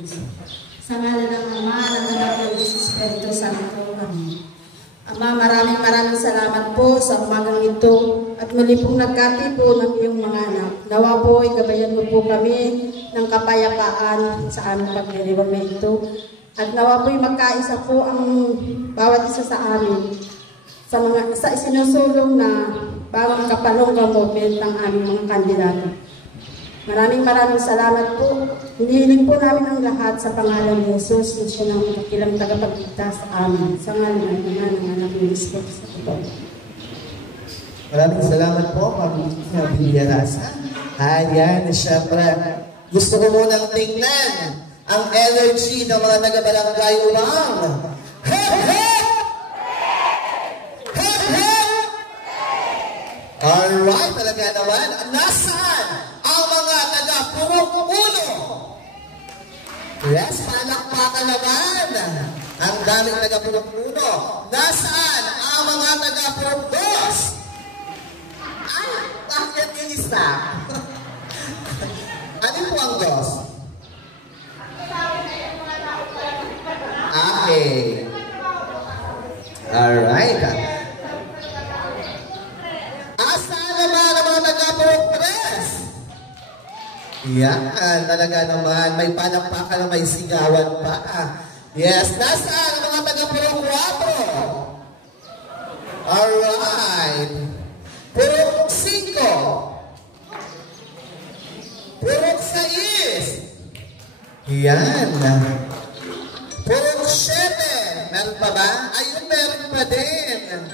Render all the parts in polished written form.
Sa ngalan ng Ama, ng Anak, ng Diyos Espiritu Santo. Amen. Ama, maraming salamat po sa umagang ito at muli pong nagkati po ng iyong mga anak. Nawa po, gabayan mo po kami ng kapayapaan sa aming pagdiriwang na ito. At nawa po magkaisa po ang bawat isa sa amin sa isinusulong na bawang kapalonggang movement ng aming mga kandidato. Maraming salamat po. Hinihiling po namin ang lahat sa pangalan ni Jesus na siya ng kakilang tagapagligtas sa amin. Sa ngalan ng Ama, ng Anak, ng Espiritu Santo. Maraming salamat po, Ma'am Villarasa. Ayan, syempre, gusto ko munang tingnan ang energy ng mga taga-barangay Umang. Hep, hep! Hep, hep! Alright, talaga naman. Nasaan ang mga taga-purok-uno? Yes, palakpakan naman. Ang daming taga-purok-uno. Nasaan ang mga taga-purok-dos? Ay, bakit yung isa? Ano po ang dos? Okay. Alright. Asaan naman ang mga taga-purok-tres? Yan, talaga naman. May palakpakan na may sigawan pa. Yes, nasaan ang mga taga-purok-4? Alright. Purok-5. Purok-6. Yan. Purok-7. Meron pa ba? Ayun, meron pa din.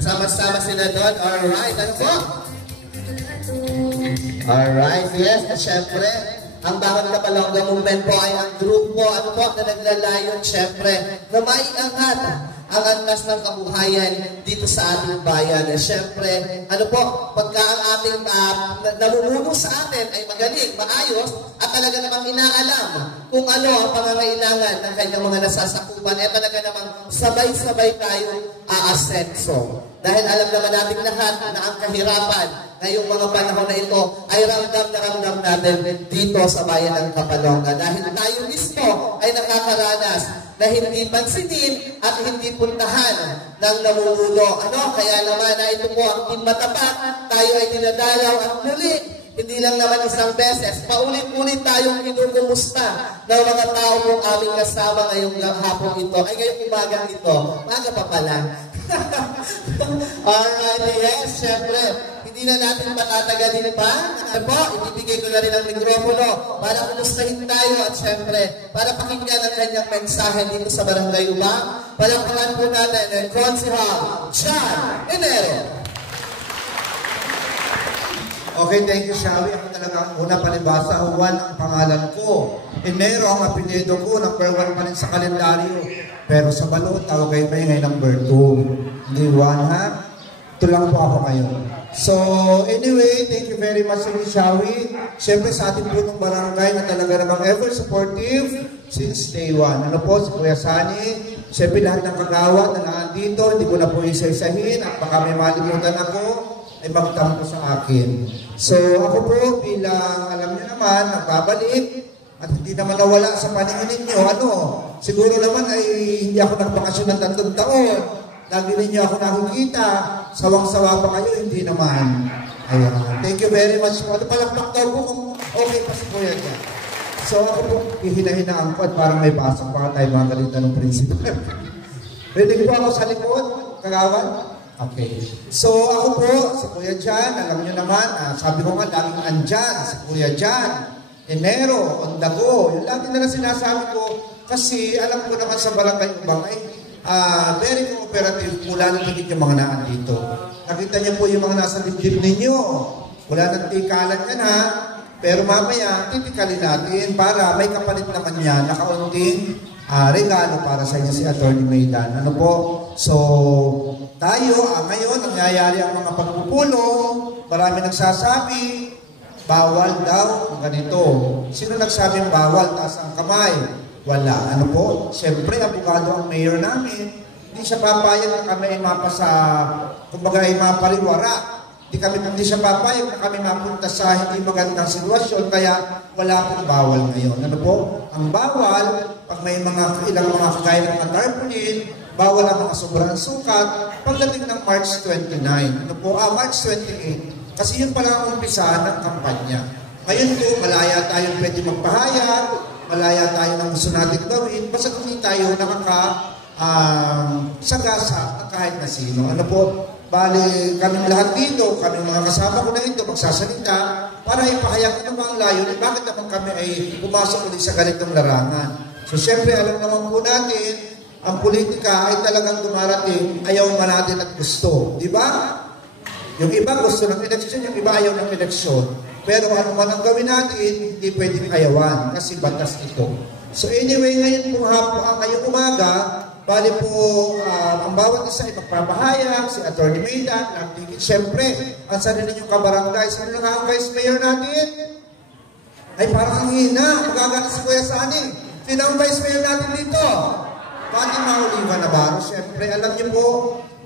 Sama-sama sila doon. Alright. Ano po? Alright. Yes. At syempre, ang Bawang Kapalongga Movement po ay ang grupo at po na naglalayon syempre na maiangat ang antas ng kabuhayan dito sa ating bayan. Siyempre, ano po, pagka ang ating namumuno sa atin ay magaling, maayos, at talaga namang inaalam kung ano ang pangangailangan ng kanyang mga nasasakupan, eh talaga namang sabay-sabay tayo aasenso. Dahil alam naman natin lahat na ang kahirapan ngayong mga panahon na ito ay ramdam na ramdam natin dito sa bayan ng Kapalongga. Dahil tayo mismo ay nakakaranas na hindi pansinin at hindi puntahan ng namumuno. Kaya naman na ito po ang matapat, tayo ay dinadalaw at muli. Hindi lang naman isang beses, paulit-ulit tayong kinukumusta ng mga tao pong aming kasama ngayong hapong ito. Ay ngayong umagang ito, maga pa pala. Alright, yes, syempre, hindi na natin matatagalin pa. Po, ibibigay ko na rin ang mikropono para kumustahin tayo at syempre, para pakinggan ang kanyang mensahe dito sa Barangay Umang. Palakpakan po natin ang Konsehal John Enero. Okay, thank you, Shawi. Ako talaga una palibasa, Juan ang pangalan ko. Enero ang apelyido ko, number 1 pa rin sa kalendaryo. Pero sa balot, tawag kayo may ngayon number 2. Hindi 1, ha? Ito lang po ako ngayon. So, anyway, thank you very much, Shawi. Siyempre sa ating punong barangay na talaga namang ever supportive since day 1. Ano po, si Kuya Sani. Siyempre lahat ng kagawad na nandito, hindi ko na po isa-isahin at baka may malimutan ako ay magtampo sa akin. So ako po bilang alam niyo naman, nagbabalik at hindi naman nawala sa paningin ninyo. Siguro naman ay hindi ako nagbakasyon ng 3 taon. Lagi ninyo ako nakikita. Sawang-sawa pa kayo, hindi naman. Ayan. Thank you very much po. Palakpak daw po kung okay pa si Kuya dyan. So ako po, hihina-hinaan ko at parang may pasok pa tayo mga galita ng principal. Ready po ako sa likod, kagawan? Okay. So ako po, si Kuya Jan, alam niyo naman, sabi ko nga, laging andyan, si Kuya Jan, Enero, on the go. Yung lagi na lang sinasabi ko, kasi alam ko naman sa Barangay Umang ay very cooperative mula na tigit yung mga naan dito. Nakita niyo po yung mga nasa dibdib ninyo. Wala nang tikalan yan ha. Pero mamaya, titikalin natin para may kapalit naman yan na kaunting regalo para sa inyo si Atty. Maydan. Ano po? So, tayo, ngayon, nangyayari ang mga pagpupulong. Marami nagsasabi, bawal daw ganito. Sino nagsabing bawal? Taas ang kamay. Wala. Ano po? Siyempre, abogado ang mayor namin. Hindi siya papayag na kami ay kumbaga ay mapariwara Hindi siya papayag na kami mapunta sa hindi magandang sitwasyon, kaya wala pong bawal ngayon. Ano po? Ang bawal, pag may ilang mga kagaya ng mga tarpaulin, bawal ang mga sobrang sukat, pagdating ng March 29. Ano po? March 28. Kasi yun pala ang umpisa ng kampanya. Ngayon po, malaya tayong pwede magpahayag, malaya tayo ng gusto natin gawin, basta hindi tayo sagasa kahit na sino. Ano po? Bali, kaming lahat dito, kaming mga kasama ko na ito, magsasalita para ipahayag ng mga layon, bakit naman kami ay pumasok ulit sa ganitong larangan. So, syempre, alam naman po natin, ang politika ay talagang dumarating, ayaw man natin at gusto. Di ba? Yung iba gusto ng eleksyon, yung iba ayaw ng eleksyon. Pero ano man ang gawin natin, hindi pwedeng ayawan kasi batas ito. So, anyway, ngayon po ngayong umaga, bali po, ang bawat isa ay magpapahayag, si Atty. Maydan, nagtigil. Siyempre, ang sarili niyong kabarangay, sino na nga ang Vice Mayor natin? Ay, parang ang hina. Magagana si Kuya Sani. Sino ang Vice Mayor natin dito? Fatima Oliva Navarro. Siyempre, alam niyo po,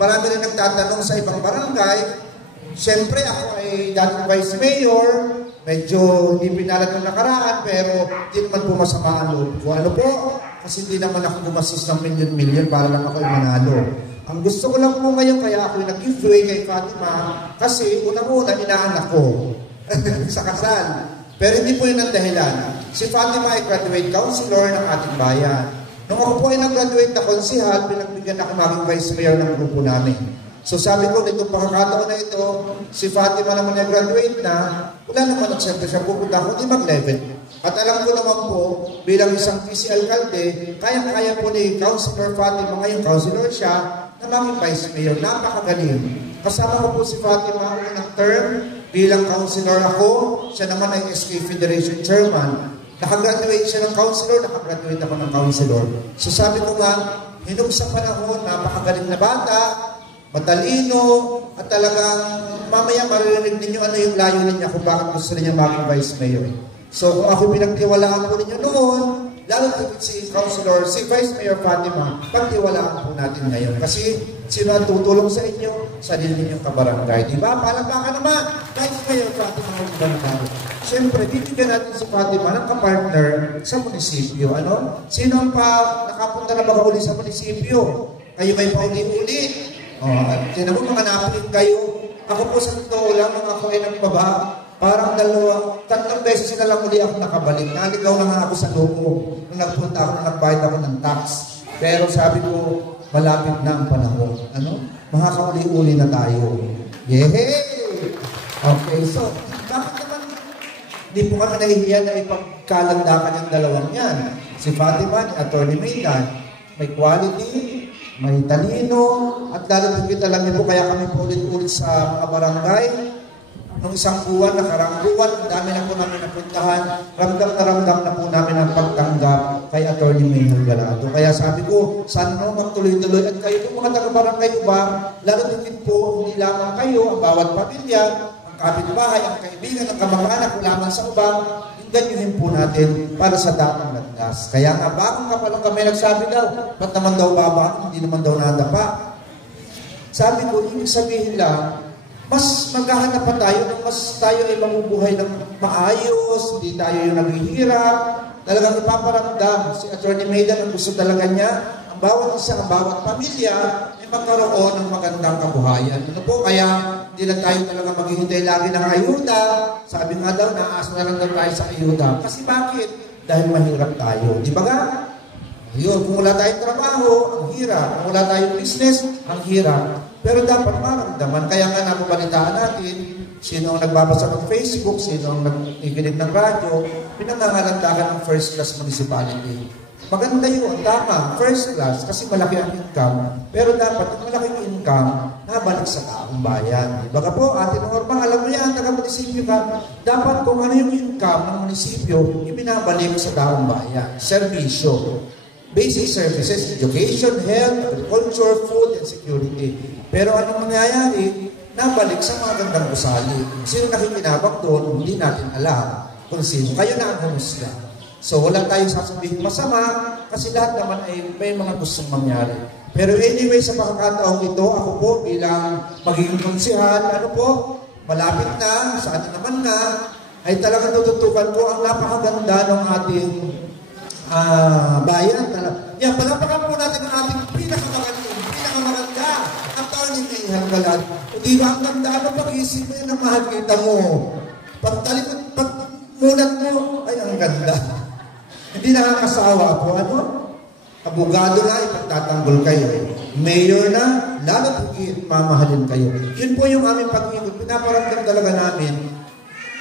marami rin nagtatanong sa ibang barangay. Siyempre, ako ay dating Vice Mayor. Medyo hindi pinalat ng nakaraan, pero hindi naman po masama ang loob ko. Ano po? Kasi hindi naman ako gumastos ng milyon-milyon para lang ako manalo. Ang gusto ko lang po ngayon, kaya ako nag-giveaway kay Fatima, kasi unang-una, inaanak ko sa kasal. Pero hindi po yun ang dahilan. Si Fatima ay graduate counselor ng ating bayan. Nung ako po ay nag-graduate na konsihal, pinagbigyan ako maging vice mayor ng grupo namin. So sabi ko, nitong pagkakataon na ito, si Fatima naman nag-graduate na, wala naman nagsente siya, pupunta ako, di mag-level. At alam ko naman po, bilang isang PC alkalde, kaya-kaya po ni Councilor Fatima, ngayon councilor siya, na maging vice mayor. Napakagaling. Kasama ko po si Fatima unang term, bilang councilor ako, siya naman ay SK Federation Chairman. Nakagraduate siya ng councilor, nakagraduate ako ng councilor. So sabi ko nga, hinong sa panahon, napakagaling na bata, matalino, at talagang mamaya maririnig ninyo ano yung layunin niya kung bakit gusto niya maging vice mayor. So kung ako pinagtiwalaan po ninyo noon, lalo na si Councilor, si Vice Mayor Fatima, pagtiwalaan po natin ngayon. Kasi sino ang tutulong sa inyo? Sarili ninyong kabarangay. Diba? Palakpakan naman, Vice Mayor Fatima ng barangay. Siyempre, bibigyan natin si Fatima ng kapartner sa munisipyo. Ano? Sino ang nakapunta na uli sa munisipyo? Kayo may pauli-uli. Sino mo mga napilin kayo? Ako po sa totoo lang, nung ako ay nagbaba, parang tatlong beses na lang uli ako nakabalik. Naligaw na nga ako sa loob. Nung nagpunta ako, nagbayad ako ng tax. Pero sabi ko, malapit na ang panahon. Ano? Makakauli-uli na tayo. Yehey! Okay, so, bakit naman di po kami nahihiya na ipagkalandakan yung dalawang yan? Si Fatima, ni Atty. Maydan, may quality, may talino, at lalo kita lang niyo po, kaya kami po ulit-ulit sa mga barangay. Nung isang buwan, nakarang buwan, ang dami na po namin napuntahan. Ramdam na po namin ang pagtanggap kay Atty. Mayor Galado. Kaya sabi ko, sana no, magtuloy-tuloy. At kayo po mga taga-barangay ba, lalo din po, hindi lamang kayo, ang bawat pamilya, ang kapitbahay, ang kaibigan, ang kamag-anak, lamang sa ubang, ganyan po natin para sa damang landas. Kaya nga, bakong kapalang kami nagsabi daw, ba't naman daw baba, hindi naman daw nadapa. Sabi ko, ibig sabihin lang, mas maghahanap pa tayo ng mas tayo ay mamubuhay ng maayos, hindi tayo yung naghihirap. Talagang ipaparamdam si Atty. Maydan ang gusto talaga niya, ang bawat isa, ang bawat pamilya ay magkaroon ng magandang kabuhayan. Ano po, kaya hindi lang tayo talaga maghihintay lagi ng ayuda. Sabi nga daw, naas na lang daw tayo sa ayuda. Kasi bakit? Dahil mahirap tayo. Di ba nga? Yun, kung wala tayong trabaho, ang hirap. Kung wala tayong business, ang hirap. Pero dapat maramdaman. Kaya nga napabalitaan natin, sino ang nagbabasa ng Facebook, sino ang nakikinig ng radyo, pinangangalandakan ng first class municipality. Maganda yun, tama, first class, kasi malaki ang income. Pero dapat, ang malaking income, nabalik sa taong bayan. Baka po, Ate Norma, alam mo yan, taga-munisipyo ka, dapat kung ano yung income ng munisipyo, ibinabalik sa taong bayan. Servisyo. Basic services, education, health, agriculture, food, and security. Pero anong mangyayari? Nabalik sa mga gandang gusali. Sino nakikinabang doon, hindi natin alam kung sino. Kayo na ang humusga. So wala tayong sasabihin masama kasi lahat naman ay may mga gustong mangyari. Pero anyway, sa pagkakataong ito, ako po bilang magiging konsihal, ano po, malapit na, sa atin naman na, ay talagang tututukan ko ang napakaganda ng ating bayan. Yan, palapakan po natin ang ating pinakamaganda, ang Atty. May Hanggalan. Di ba ang ganda, ano pag-isip mo yun ang makikita mo? Pagtalikod, pagmunat mo, ay ang ganda. Hindi nakakasawa ako, ano? Abogado na, ipagtatanggol kayo. Mayor na, lalo higit mamahalin kayo. Yun po yung aming pag-ikot. Pinaparamdam talaga namin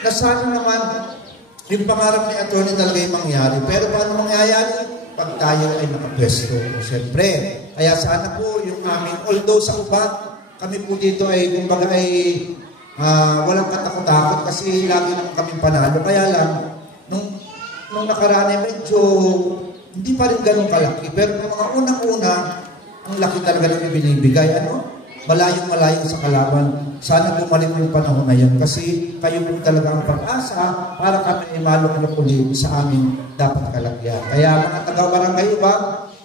na sana naman yung pangarap ni attorney talaga yung mangyari. Pero paano mangyayari? Pag tayo ay nakapwesto. Siyempre, kaya sana po yung aming, although sa ubat, kami po dito ay, kumbaga ay walang katakot-takot kasi lagi naman kami panalo. Kaya lang, nung nakaraan ay medyo hindi pa rin ganun kalaki. Pero yung mga unang-una, ang laki talaga ng ibinibigay. Ano? Malayong-malayo sa kalaban. Sana bumalik yung panahon na yun. Kasi kayo po talaga ang pag-asa para kami ay malok-lok ulit sa aming dapat kalagyan. Kaya mga taga-barangay ba,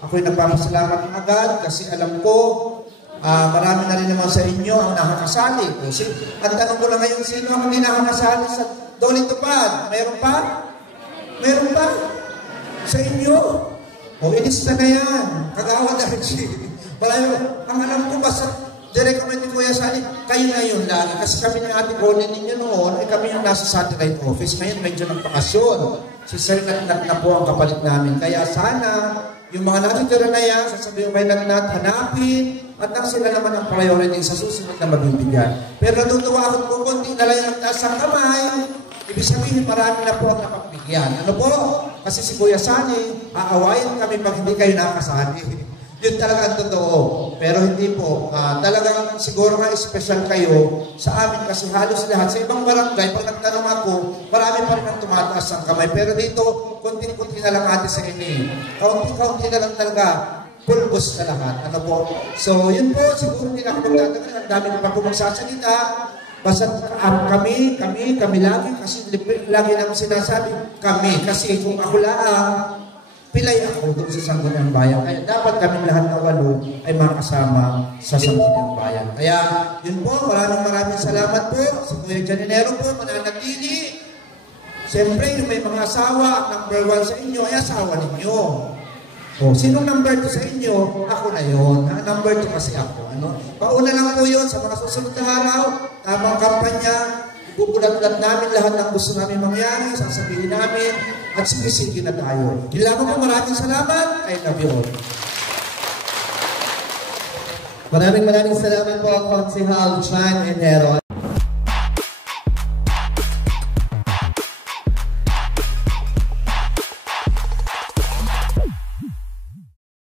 ako'y nagpapasalamat agad kasi alam ko, marami na rin naman sa inyo ang nakakasali. Ang tanong ko na ngayon, sino ang hindi nakakasali sa Dolly Tupad? Mayroon pa? Mayroon pa? Sa inyo? O, inista na yan. Kagawa dahil malayo. Ang alam ko ba sa direkament ni Kuya Sani, kayo na yun lagi. Kasi kami ng ating calling ninyo noon, ay kami yung nasa satellite office. Ngayon, medyo ng bakasyon. Si Sir Natnat na po ang kapalit namin. Kaya sana, yung mga natitira na yan, sasabihin kay Natnat, hanapin, at nang sila naman ang priority sa susunod na mabibigyan. Pero natutuwa ako po, konti na lang yung taas ang kamay. Ibig sabihin, marami na po ang napagbigyan. Ano po? Kasi si Kuya Sani, aawayin kami pag hindi kayo nakasali. Yun talaga ang totoo. Pero hindi po. Talagang siguro nga special kayo sa amin kasi halos lahat. Sa ibang barangay, pag nagtanong ako, marami pa rin ang tumataas ang kamay. Pero dito, kunti-kunti na lang ate sa inyo. Kaunti-kaunti na lang talaga. Pulbos na lahat. Ano po? So, yun po. Siguro hindi na ako magtatagal. Ang dami na pa po magsasalita. Basta kami lagi, kasi lagi namin sinasabi, kami. Kasi kung ako lang, pilay ako doon sa Sangguniang Bayan. Kaya dapat kami lahat na 8 ay makasama sa Sangguniang Bayan. Kaya yun po, maraming salamat po. Si Kuya Janinero po, mananatili. Siyempre, yung may mga asawa, number 1 sa inyo, ay asawa ninyo. O, sinong number 2 sa inyo? Ako na yun. Number 2 kasi ako. Ano? Pauna lang po yun sa mga susunod na araw. Tamang kampanya. Ipupulat-ulat namin lahat ng gusto namin mangyari. Sasabihin namin. At sige na tayo. Yun lang po, maraming salamat. I love you all. Maraming salamat po, Konsehal Chan Enero.